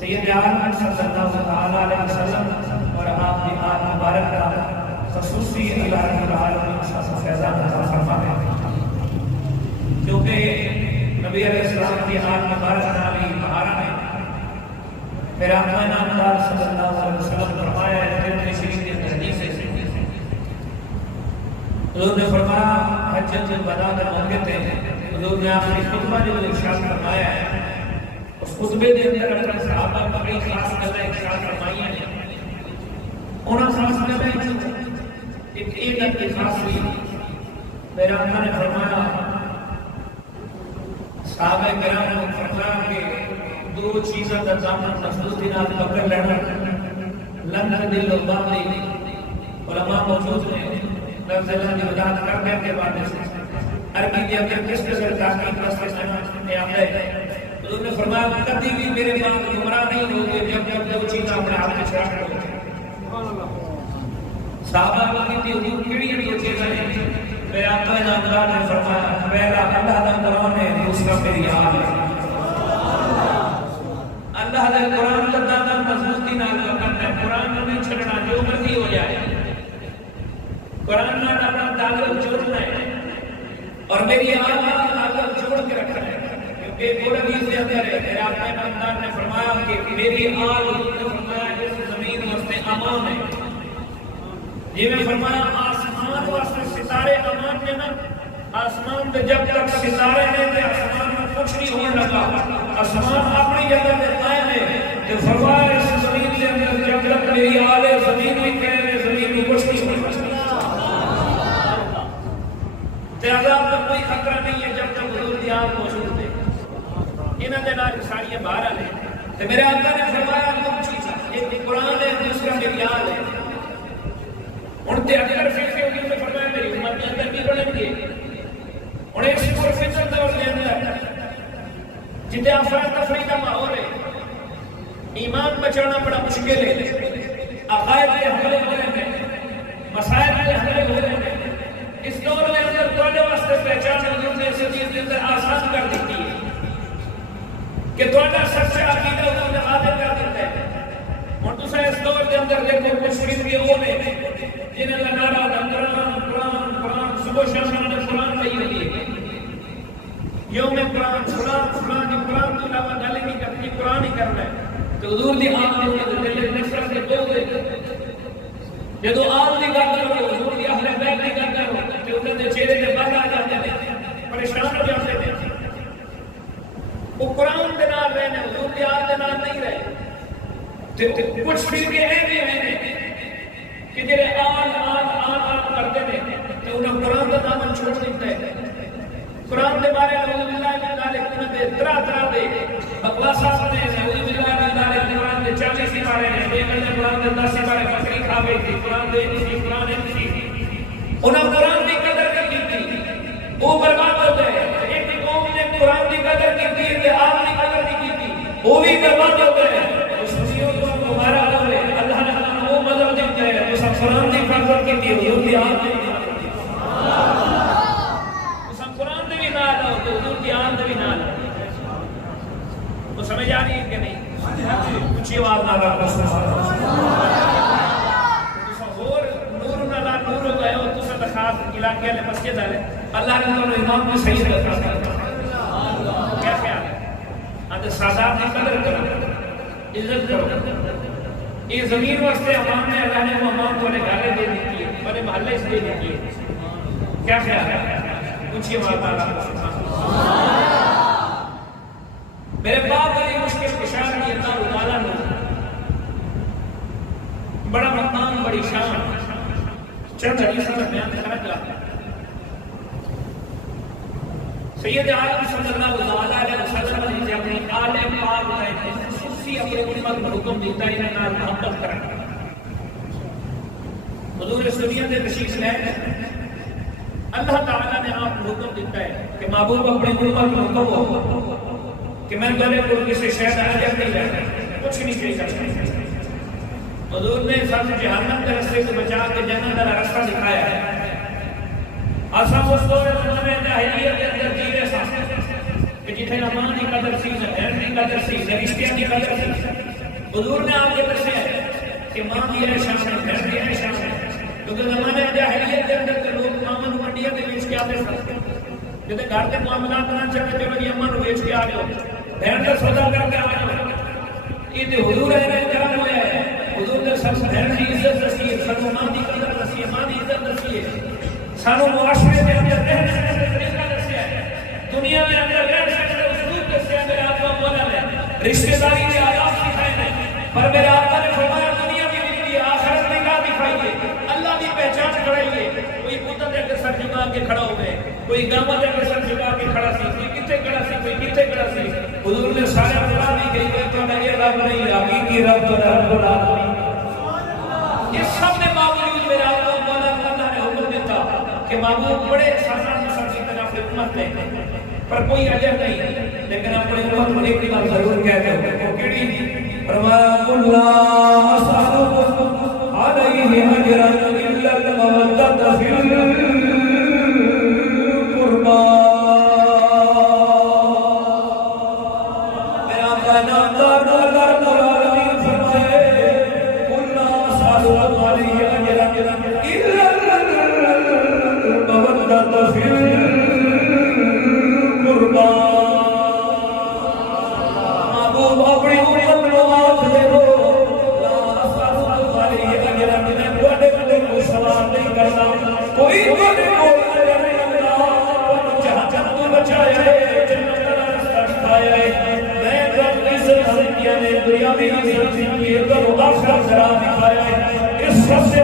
سید عالم صلی اللہ علیہ وسلم اور آپ کی آل مبارک کا خصوصی اللہ رب العالمین سے فیضان عطا فرمائے، کیونکہ نبی علیہ السلام کی آل مبارک نامی بہارا ہے۔ پھر آقا نامدار صلی اللہ علیہ وسلم فرمایا ہے ترمذی شریف کی حدیث ہے، حضور نے فرمایا حجۃ الوداع کے موقع پہ حضور نے آخری خطبہ جو ارشاد فرمایا ہے، اس خطبے کے اندر اپنے صحابہ کو بڑی خاص گلیں ارشاد فرمائی ہیں۔ انہاں خاص گلیں ایک اپنی خاص ہوئی، میرا آقا نے فرمایا صحابہ کرام نے فرمایا کہ دو چیزاں کا دامن مضبوطی نال پکڑ لینا، لندن دل و باطنی۔ علماء موجود ہیں، لفظ اللہ کی وضاحت کر دیا کے بعد عربی کے اندر کس قدر تحقیق راستے سمجھنے آتا ہے۔ حضور نے فرمایا کبھی بھی میرے بعد گمراہ نہیں ہوگے جب دو چیزیں اپنے ہاتھ میں چھاڑ کرو۔ صحابہ کی تھی حضور کیڑی دو چیزیں ہیں؟ میرے آقا نامدار نے فرمایا پہلا اللہ کا قرآن ہے، دوسرا میری یاد ہے۔ اللہ کا قرآن کا دامن مضبوطی نال پکڑنا ہے، قرآن کو نہیں چھڑنا، جو مرضی ہو جائے قرآن نال اپنا تعلق جوڑنا ہے، اور میری یاد کا تعلق جوڑ کے رکھنا ہے۔ ایک اور حدیث کے اندر ہے میرے آقا نامدار نے فرمایا کہ میری آل فرمایا اس زمین واسطے امان ہے۔ یہ میں فرمایا آسمان واسطے ستارے امان کے نا، آسمان پہ جب تک ستارے ہیں کہ آسمان میں کچھ نہیں ہونے لگا، آسمان اپنی جگہ پہ قائم ہے، کہ فرمایا اس زمین کے اندر جب تک میری آل ہے زمین بھی قائم ہے، زمین میں کچھ نہیں ہونے لگا۔ عذاب کا کوئی خطرہ نہیں ہے جب تک حضور کی آل موجود ہے۔ انہاں دے نال ساریاں باہر آ لیں تے میرے آقا نے فرمایا دو چیزاں، ایک قرآن ہے، دوسرا میری آل ہے۔ ہن تے اگر پھر سے انہوں نے فرمایا میری امت کے اندر کی بڑھیں گے، اور ایک پروفیسر دور کے اندر جتنے افراد تفریح کا ماحول ہے، ایمان بچانا بڑا مشکل ہے، عقائد کے حملے ہو رہے ہیں، مسائل کے حملے ہو رہے ہیں۔ اس دور کے اندر تواڈے واسطے پہچان حضور نے اس چیز کے اندر آسان کر دیتی ہے کہ تواڈا سچا عقیدہ حضور نے واضح کر دیتا ہے۔ اور تساں اس دور کے اندر دیکھو مشرک کے وہ نے جنہیں لگانا قرآن قرآن قرآن صبح شام نے قرآن کہی ہوئی ہے، یوم قرآن فلان قرآن تو علاوہ گل نہیں کرنی، قرآن ہی کرنا ہے۔ تو حضور دی آل نے دل نفرت کے دو دے جدو آل دی گل کرو، حضور دی اہل بیت دی گل کرو تے انہاں دے چہرے تے بل آ جاندے نے، پریشان ہو جاندے نے۔ وہ قرآن دے نال رہنے، حضور دی آل دے نال نہیں رہے۔ کچھ فرقے ایسے ہیں کہ جڑے آل کرتے ہیں تو انہیں قرآن کا دامن چھوڑ دیتا ہے۔ قرآن کے بارے میں نعوذ باللہ من ذالک انہاں دے طرح دے بکواسات نے، نعوذ باللہ من ذالک قرآن دے 40 سپارے نے، یہ کہتے قرآن دے 10 سپارے بکری کھا گئی تھی، قرآن دے قرآن سی انہاں قرآن کی قدر کی تھی، وہ برباد ہو گئے۔ ایک قوم نے قرآن کی قدر کی تھی تے آپ کی قدر نہیں کی تھی، وہ بھی برباد ہو گئے۔ ہمارا اللہ نے وہ مدد دیتا ہے، اس قرآن کی حفاظت کی تھی، حضور کی آل نے اس قرآن نے بھی نہ آتا تو حضور کی آل نے بھی نہ آتا۔ تو سمجھ آ رہی ہے کہ نہیں؟ کچھ آواز نہ آتا اور نور نہ نور ہو گئے، اور دوسرا خاص علاقے والے مسجد والے اللہ نے تو امام کو صحیح رکھا۔ کیا خیال ہے؟ آج سادات کی قدر کرو، عزت کرو۔ یہ زمین واسطے امام نے اللہ نے وہ امام کو نکالے دے دی ہے، بڑے محلے سے دے دی ہے۔ کیا خیال ہے؟ کچھ یہ بات آتا میرے باپ علی مشکل کشار کی اللہ تعالیٰ نے بڑا مقام بڑی شان چند حدیثوں میں بیان کرنا چاہتا ہے۔ سید عالم صلی اللہ علیہ وسلم نے اپنی آل پاک میں خصوصی اپنے امت کو حکم دیتا ہے انہیں نال محبت کرنا۔ حضور سنیت تشریف لے اللہ تعالیٰ نے آپ کو حکم دیتا ہے کہ محبوب اپنے امت کو حکم ہو کہ میں گلے کو کسی شہد عجب نہیں لیتا، کچھ نہیں چاہیے۔ حضور نے سب جہنم کے رستے سے بچا کے جنت کا راستہ دکھایا ہے۔ آسان اس دور زمانے جاہلیت کے اندر جی رہے ساتھ کہ جتنے امان کی قدر سی، بہن کی قدر سی، رشتیاں کی قدر سی، حضور نے آپ کے دسیا کہ ماں کی ہے شان ہے، بہن کی ہے شان ہے، کیونکہ زمانے جاہلیت کے اندر کے لوگ ماں نو منڈیاں دے ویچ کے آتے سن، جدے گھر کے معاملات نہ چلے چلو جی اماں نو ویچ کے آ جاؤ، بہن کا سودا کر کے آ جاؤ، یہ تے حضور نے کرم ہوا ہے۔ حضور نے سب بہن کی عزت دسی ہے، سانو ماں کی قدر دسی ہے، ماں کی عزت دسی ہے، سانو معاشرے کے اندر رہنے کا طریقہ دسیا ہے، دنیا میں اندر رہنے کا اسلوب دسیا ہے۔ میرے آقا مولا نے رشتہ داری کے آداب سکھائے ہیں، پر میرے آقا نے فرمایا دنیا کی زندگی آخرت میں کیا دکھائیے، اللہ کی پہچان کرائیے۔ کوئی پتر دے کے سر جھکا کے کھڑا ہو گئے، کوئی گاما دے کے سر جھکا کے کھڑا سی، کوئی کتے کھڑا سی، کوئی کتے کھڑا سی۔ حضور نے سارے بتا دی گئی کہ تو میں یہ رب نہیں، حقیقی رب تو رب العالمین۔ یہ سب نے باوجود میرے آقا مولا اللہ نے حکم دیتا کہ محبوب بڑے سازان نسل کی طرف حکمت دے، پر کوئی عجب نہیں، لیکن اپنے امت کو ایک بات ضرور کہتے ہیں، وہ کیڑی؟ فرمایا اللہ اسألکم علیہ اجرا الا المودۃ فی القربى۔ میرا آقا نامدار اللہ رب العالمین فرمائے اللہ اسألکم علیہ اجرا الا المودۃ فی القربى۔ محبوب اپنی امت کو آنکھ دے دو، لا اسألکم علیہ اجرا، میں تواڈے کو سوال نہیں کرتا، کوئی تواڈے کو اجر نہیں ملتا، تانوں جہنم تو بچایا ہے، جنت کا راستہ دکھایا ہے۔ میں رب عزت نے دنیاوی عزت دی ہے، تو آخرت راہ دکھایا ہے۔ اس سب سے